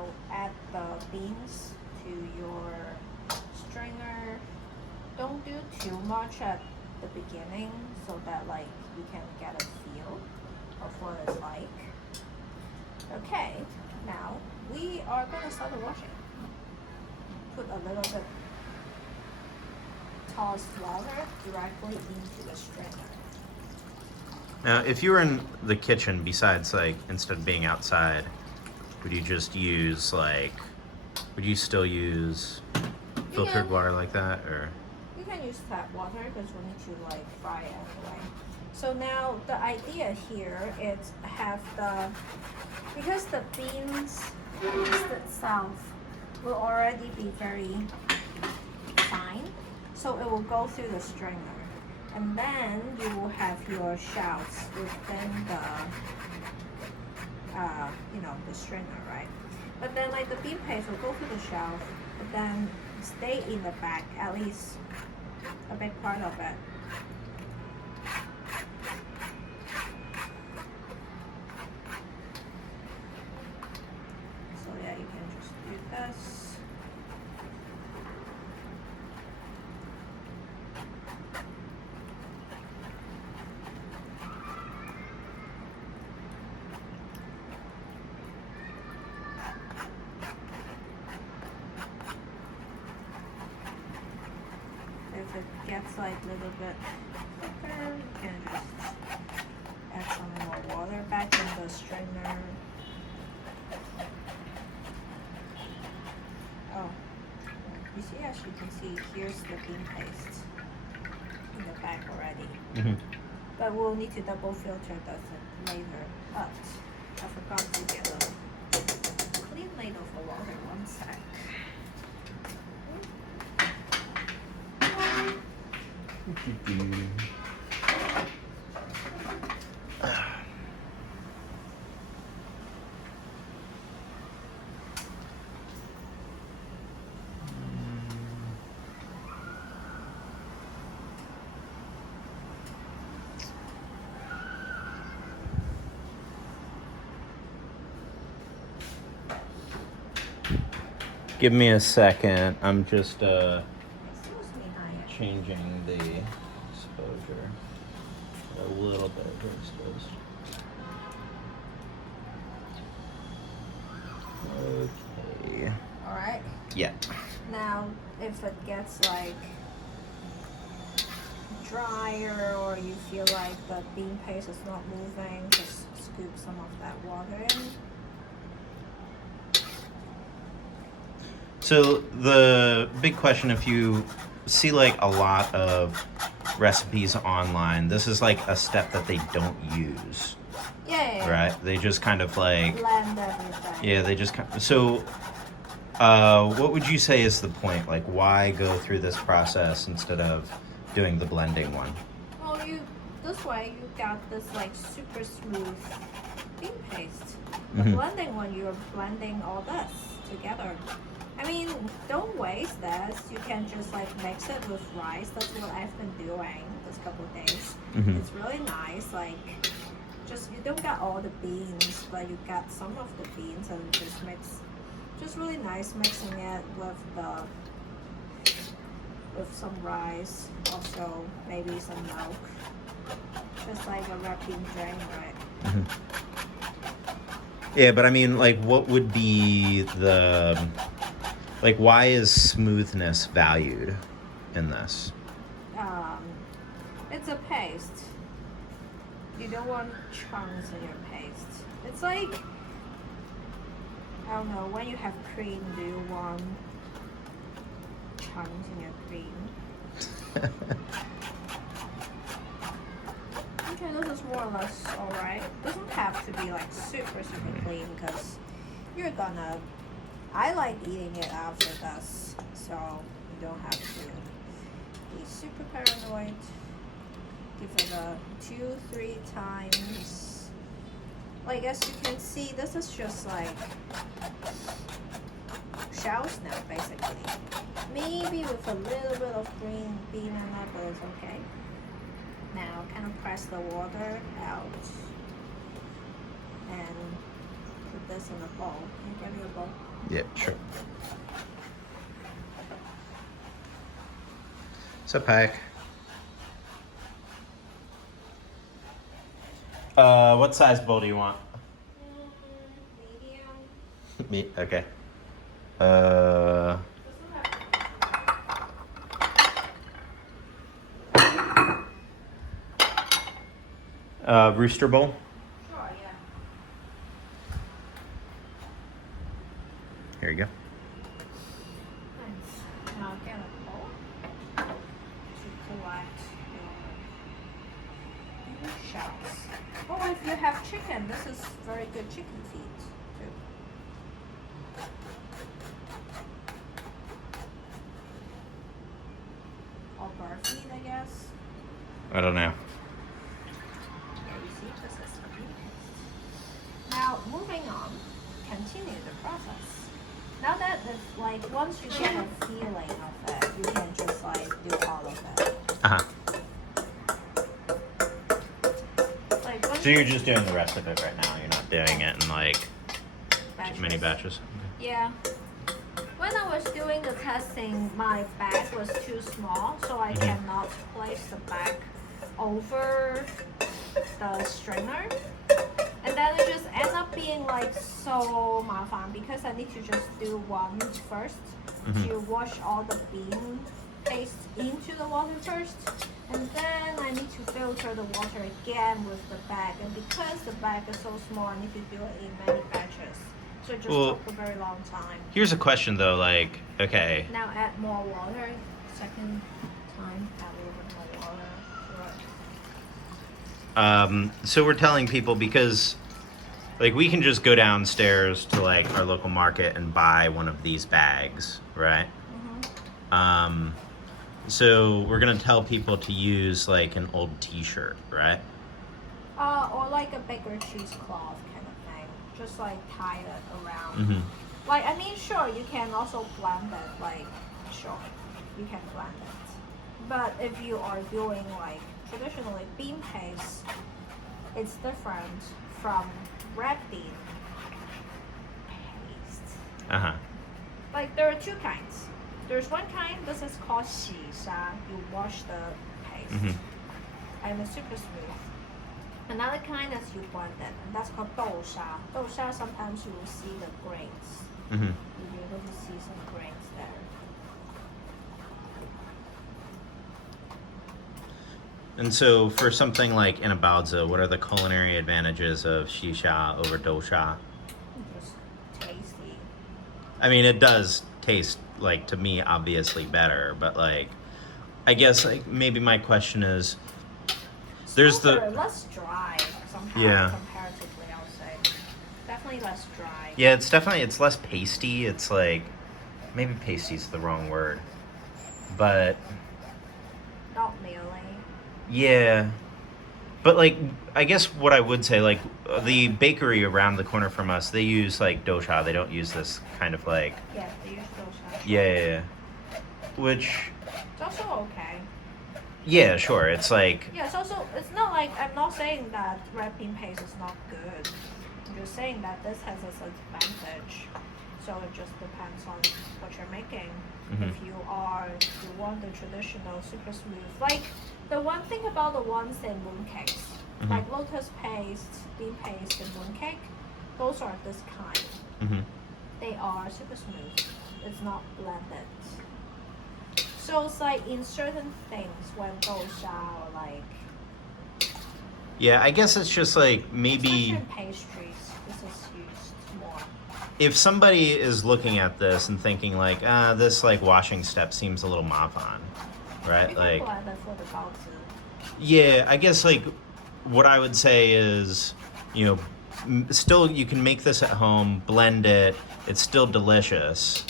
now add the beans to your strainer. Don't do too much at the beginning so that like you can get a feel of what it's like. Okay, now we are gonna start the washing. Put a little bit tossed water directly into the strainer. Now, if you were in the kitchen, besides like instead of being outside, would you just use like, would you still use filtered water like that, or? You can use tap water because we need to like fry it anyway. So now the idea here is have because the beans itself will already be very fine, so it will go through the strainer. And then you will have your shells within the, the strainer, right? But then like the bean paste will go through the shelf, but then stay in the back, at least a big part of it. So yeah, you can just do this. If it gets like a little bit thicker, you can just add some more water back in the strainer. Oh, you see, as you can see, here's the bean paste in the bag already. Mm-hmm. But we'll need to double filter this later. But I forgot to get a clean ladle for water. One sec. Give me a second. I'm just Excuse me, changing the exposure a little bit. Okay. Alright. Yeah. Now, if it gets like drier or you feel like the bean paste is not moving, just scoop some of that water in. So the big question, if you see like a lot of recipes online, this is like a step that they don't use. Yeah. Right? They just kind of like blend everything. Yeah, they just kind of, so what would you say is the point? Like, why go through this process instead of doing the blending one? Well, this way you got this like super smooth bean paste. The blending one, you're blending all this together. I mean, don't waste this. You can just like mix it with rice. That's what I've been doing this couple of days. It's really nice. Like, just you don't got all the beans, but you got some of the beans and just mix. Just really nice mixing it with some rice, also maybe some milk. Just like a wrapping drain, right? Yeah, but I mean, like, what would be the, like, why is smoothness valued in this? It's a paste. You don't want chunks in your paste. It's like, I don't know, when you have cream, do you want chunks in your cream? Okay, this is more or less alright. Doesn't have to be like super clean because you're gonna, I like eating it after this, so you don't have to be super paranoid. Give it a 2-3 times. Like, as you can see, this is just like shells now, basically. Maybe with a little bit of green bean in it, but it's okay. Now, kind of press the water out and put this in a bowl. Can you get me a bowl? Yeah, sure. What's up, Pike? What size bowl do you want? Medium. Me, okay. Rooster bowl? Sure, yeah. Here you go. Thanks. Now get a bowl to collect your shells. Oh, if you have chicken, this is very good chicken feet too. Or bird feet, I guess. I don't know. Yeah, you see, this is the meat. Now, moving on, continue the process. Now that if, like, once you get a feeling of it, you can just like do all of it. Uh-huh. Like once So you're just doing the rest of it right now. You're not doing it in like many batches. Yeah. When I was doing the testing, my bag was too small, so I cannot place the bag over the strainer. And then it just ends up being like so mafan because I need to just do one first to wash all the bean paste into the water first. And then I need to filter the water again with the bag. And because the bag is so small, I need to do it in many batches. So it just took a very long time. Here's a question though, like, okay. Now add more water. Second time, add a little bit more water. So we're telling people because like we can just go downstairs to like our local market and buy one of these bags, right? So we're gonna tell people to use like an old t-shirt, right? Or like a bigger cheesecloth kind of thing. Just like tie it around. Like, I mean, sure, you can also blend it, like, sure, you can blend it. But if you are doing like traditionally bean paste, it's different from red bean paste. Like, there are two kinds. There's one kind, this is called 洗沙. You wash the paste. And it's super smooth. Another kind is you blend it, and that's called 豆沙. 豆沙, sometimes you will see the grains. You'll be able to see some grains there. And so for something like in a baozi, what are the culinary advantages of shisha over dosha? Just tasty. I mean, it does taste like, to me, obviously better, but like, I guess like maybe my question is, there's Smoother, less dry somehow comparatively, I would say. Definitely less dry. Yeah, it's less pasty. It's like, maybe pasty's the wrong word, but Not nearly. yeah. But like, I guess what I would say, like, the bakery around the corner from us, they use like dosha. They don't use this kind of like. Yeah, they use dosha. Yeah. Which. It's also okay. Yeah, sure. It's like. Yeah, it's also, it's not like, I'm not saying that red bean paste is not good. I'm just saying that this has its advantage. So it just depends on what you're making. If you want the traditional super smooth. Like, the one thing about the ones in mooncakes, like lotus paste, bean paste, and mooncake, those are this kind. They are super smooth. It's not blended. So it's like in certain things when dosha or like. Yeah, I guess it's just like maybe. Especially in pastries, this is used more. If somebody is looking at this and thinking like, this like washing step seems a little mafan, right? You Like. can blend it for the baozi. Yeah, I guess like what I would say is, you know, still you can make this at home, blend it. It's still delicious.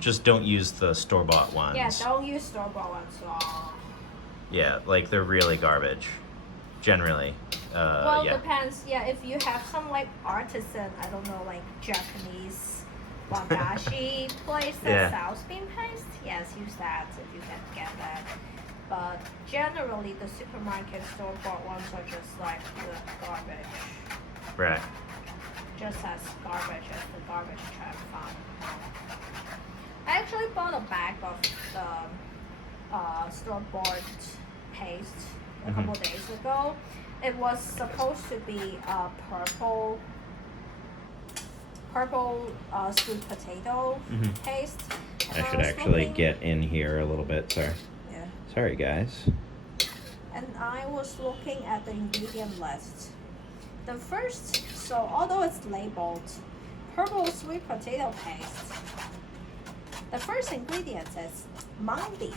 Just don't use the store-bought ones. Yeah, don't use store-bought ones at all. Yeah, like they're really garbage, generally. Well, yeah. depends. Yeah, if you have some like artisan, I don't know, like Japanese wagashi place that sells bean paste, yes, use that if you can get that. But generally, the supermarket store-bought ones are just like the garbage. Right. just as garbage as the garbage truck found. I actually bought a bag of the store-bought paste a couple days ago. It was supposed to be a purple sweet potato paste. I should actually get in here a little bit. Sorry. Yeah. Sorry, guys. And I was looking at the ingredient list. The first, so although it's labeled purple sweet potato paste, the first ingredient is mung bean.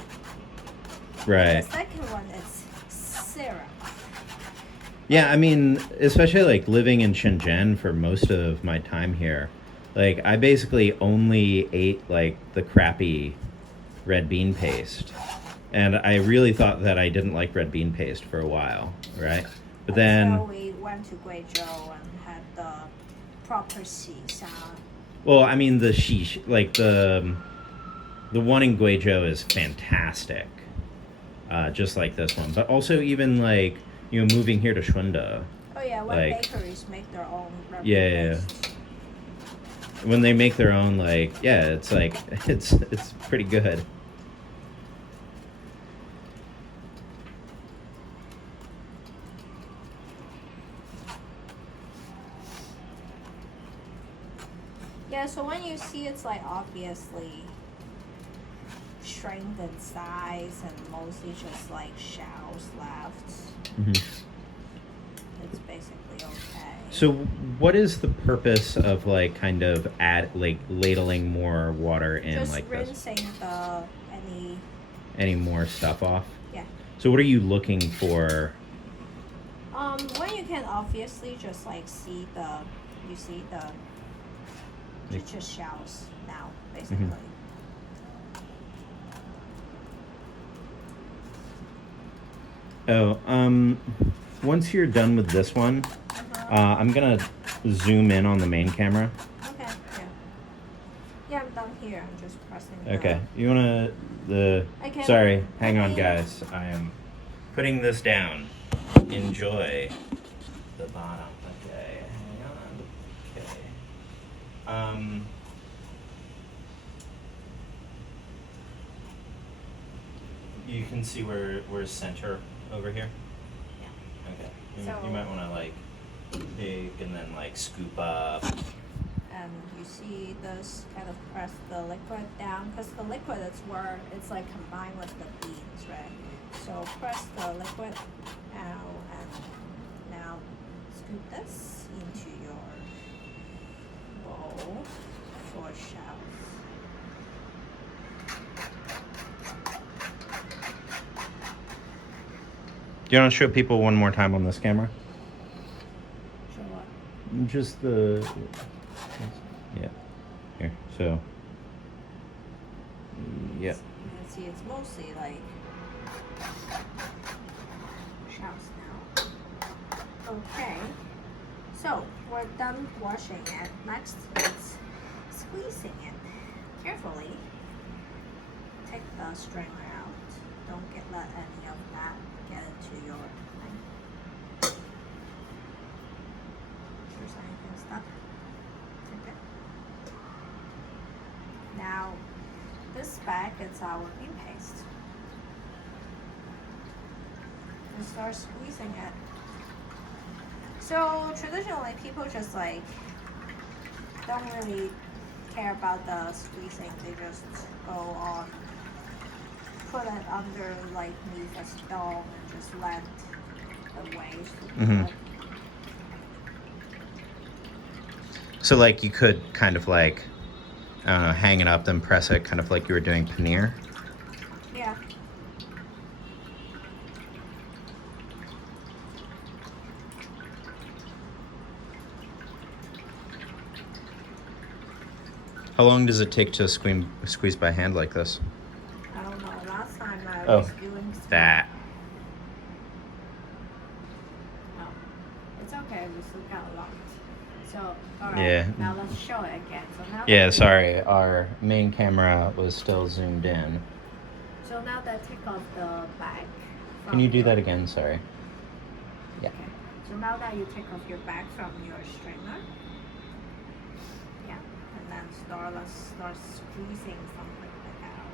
Right. The second one is syrup. Yeah, I mean, especially like living in Shenzhen for most of my time here, like I basically only ate like the crappy red bean paste. And I really thought that I didn't like red bean paste for a while, right? But then So we went to Guizhou and had the proper xisha. well, I mean the shish, like the one in Guizhou is fantastic. Just like this one. But also even like, you know, moving here to Shunda. Oh yeah, when like, bakeries make their own red yeah, bean paste. When they make their own, like, yeah, it's like it's pretty good. Yeah, so when you see it's like obviously shrinked in size and mostly just like shells left, it's basically okay. So what is the purpose of like kind of ladling more water in just like this? rinsing the Any more stuff off? yeah. So what are you looking for? When you can obviously just like see the just shells now basically. Oh, once you're done with this one, I'm gonna zoom in on the main camera. Okay, yeah. Yeah, I'm done here. I'm just pressing Okay, you wanna sorry, hang on, guys. I am putting this down. Enjoy the bottom. Okay, hang on. Okay. You can see we're center over here. Yeah. Okay. So- You might want to like dig and then like scoop up. And you see this kind of press the liquid down because the liquid is where it's like combined with the beans, right? So press the liquid out and now scoop this into your bowl for shells. Do you want to show people one more time on this camera? Show what? Just the yeah. Here. So yeah. You can see it's mostly like shells now. Okay. So we're done washing it. Next is squeezing it. Carefully take the strainer out. Don't let any of that get into your thing. There's anything stuck. Okay. Now this bag is our bean paste. We start squeezing it. So traditionally people just like don't really care about the squeezing. They just go on, put it under like neath a stone and just let the waves. So like you could kind of like, I don't know, hang it up, then press it, kind of like you were doing paneer. Yeah. How long does it take to squeeze by hand like this? I don't know. Last time I Oh, was doing that. Oh, it's okay. We still got a lot. So, alright. Yeah. Now let's show it again. So now Yeah, that sorry, our main camera was still zoomed in. So now that take off the bag. Can you do that again? Sorry. Yeah. Okay. So now that you take off your bag from your strainer, let's start squeezing some liquid out.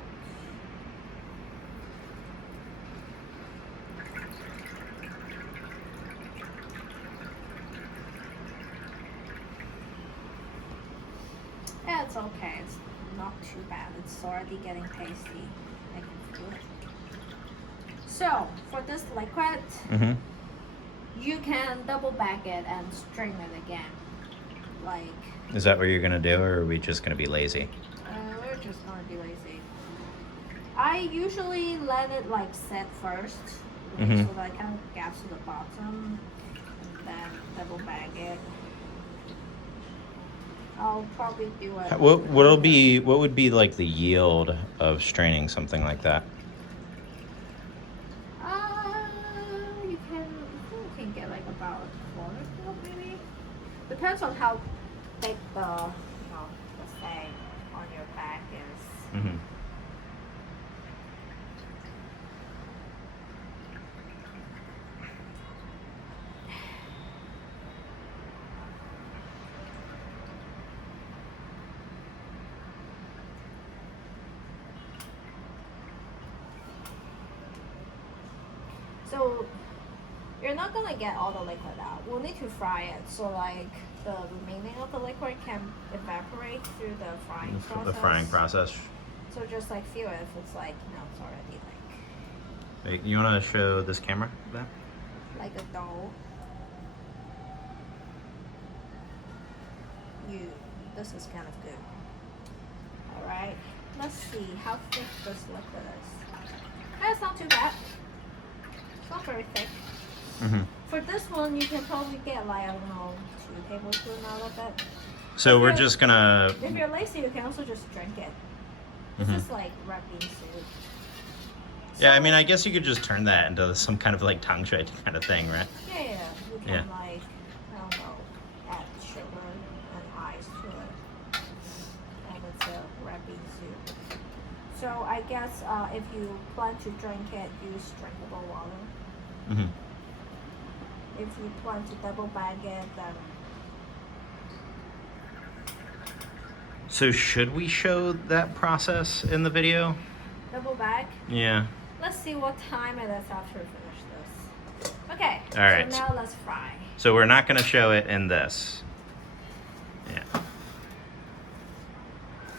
Yeah, it's okay. It's not too bad. It's already getting pasty. I can feel it. So for this liquid, you can double back it and strain it again. Like. Is that what you're gonna do, or are we just gonna be lazy? We're just gonna be lazy. I usually let it like set first, so that it kind of gets to the bottom, and then double bag it. I'll probably do it. What would be like the yield of straining something like that? You can get like about a quarter cup maybe. Depends on how thick the thing on your back is. So you're not gonna get all the liquid out. We'll need to fry it, so like the remaining of the liquid can evaporate through the frying process. The frying process. So just like feel it if it's like it's already like. Wait, you want to show this camera that? Like a dough. This is kind of good. All right, let's see how thick this liquid is. It's not too bad. It's not very thick. For this one, you can probably get like, I don't know, 2 tablespoons out of it. So we're just gonna... If you're lazy, you can also just drink it. This is like red bean soup. Yeah, I mean, I guess you could just turn that into some kind of like tongue shaky kind of thing, right? Yeah. You can like, I don't know, add sugar and ice to it. And it's a red bean soup. So I guess if you plan to drink it, use drinkable water. If you plan to double bag it, then... So should we show that process in the video? Double bag? Yeah. Let's see what time it is after we finish this. Okay. All right. So now let's fry. So we're not going to show it in this. Yeah.